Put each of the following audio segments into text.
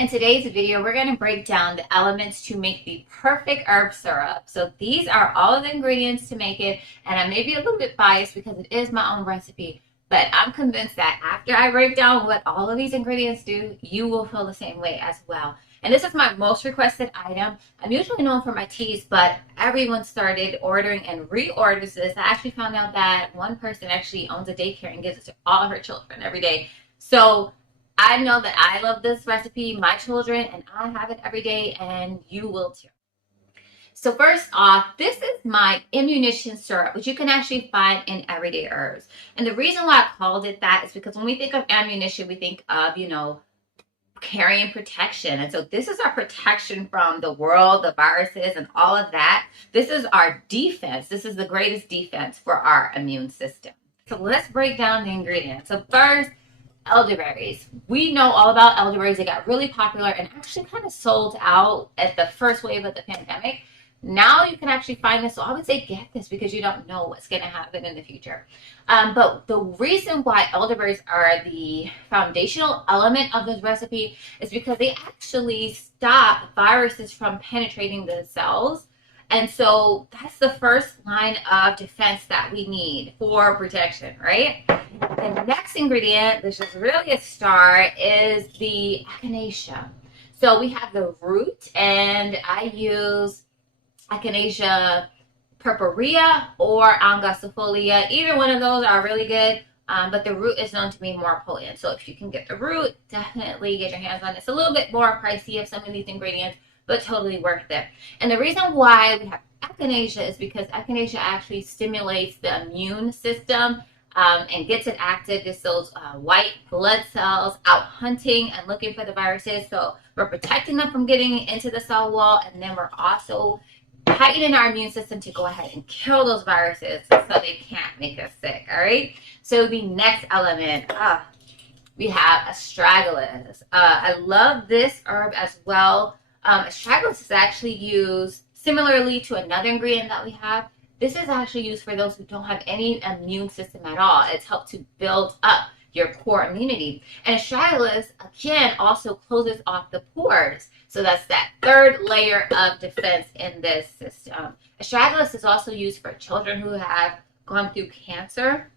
In today's video, we're going to break down the elements to make the perfect herb syrup. So these are all of the ingredients to make it, and I may be a little bit biased because it is my own recipe, but I'm convinced that after I break down what all of these ingredients do, you will feel the same way as well. And this is my most requested item. I'm usually known for my teas, but everyone started ordering and reorders this. I actually found out that one person actually owns a daycare and gives it to all her children every day. So I know that I love this recipe, my children, and I have it every day, and you will too. So first off, this is my ammunition syrup, which you can actually find in everyday herbs. And the reason why I called it that is because when we think of ammunition, we think of, carrying protection. And so this is our protection from the world, the viruses, and all of that. This is our defense. This is the greatest defense for our immune system. So let's break down the ingredients. So first, elderberries. We know all about elderberries. They got really popular and actually kind of sold out at the first wave of the pandemic. Now you can actually find this. So I would say get this because you don't know what's going to happen in the future. But the reason why elderberries are the foundational element of this recipe is because they actually stop viruses from penetrating the cells. And so that's the first line of defense that we need for protection, right? The next ingredient, which is really a star, is the echinacea. So we have the root, and I use Echinacea purpurea or angustifolia. Either one of those are really good, but the root is known to be more potent. So if you can get the root, definitely get your hands on it. It's a little bit more pricey of some of these ingredients, but totally worth it. And the reason why we have echinacea is because echinacea actually stimulates the immune system and gets it active. Gets those white blood cells out hunting and looking for the viruses. So we're protecting them from getting into the cell wall, and then we're also heightening our immune system to go ahead and kill those viruses so they can't make us sick. All right. So the next element, we have astragalus. I love this herb as well. Astragalus is actually used similarly to another ingredient that we have. This is actually used for those who don't have any immune system at all. It's helped to build up your core immunity. And astragalus, again, also closes off the pores. So that's that third layer of defense in this system. Astragalus is also used for children who have gone through cancer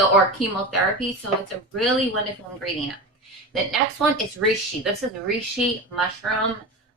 or chemotherapy. So it's a really wonderful ingredient. The next one is reishi. This is reishi mushroom.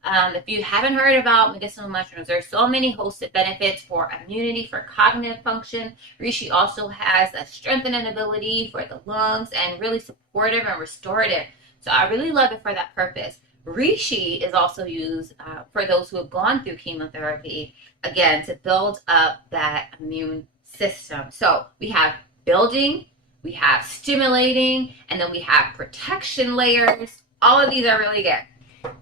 If you haven't heard about medicinal mushrooms, there's so many hosted benefits for immunity, for cognitive function. Reishi also has a strengthening ability for the lungs and really supportive and restorative. So I really love it for that purpose. Reishi is also used for those who have gone through chemotherapy, again, to build up that immune system. So we have building, we have stimulating, and then we have protection layers. All of these are really good.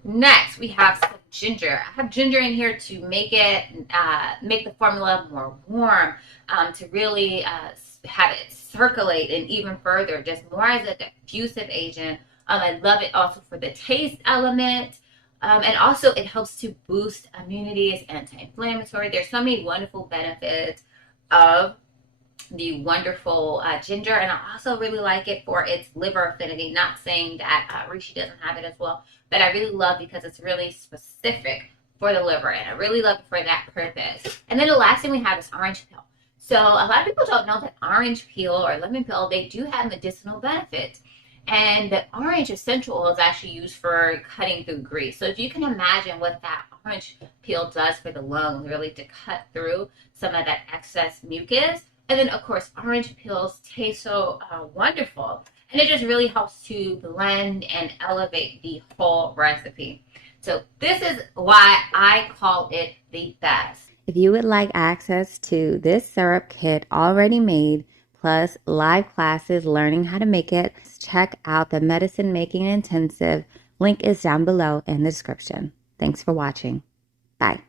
Next, we have some ginger. I have ginger in here to make the formula more warm, to really have it circulate and even further, just more as a diffusive agent. I love it also for the taste element. And also it helps to boost immunity. It's anti-inflammatory. There's so many wonderful benefits of the wonderful ginger, and I also really like it for its liver affinity. Not saying that reishi doesn't have it as well, but I really love because it's really specific for the liver, and I really love it for that purpose. And then the last thing we have is orange peel. So a lot of people don't know that orange peel or lemon peel, they do have medicinal benefits. And the orange essential oil is actually used for cutting through grease. So if you can imagine what that orange peel does for the lungs, really to cut through some of that excess mucus. And then, of course, orange peels taste so wonderful. And it just really helps to blend and elevate the whole recipe. So this is why I call it the best. If you would like access to this syrup kit already made, plus live classes learning how to make it, check out the Medicine Making Intensive. Link is down below in the description. Thanks for watching. Bye.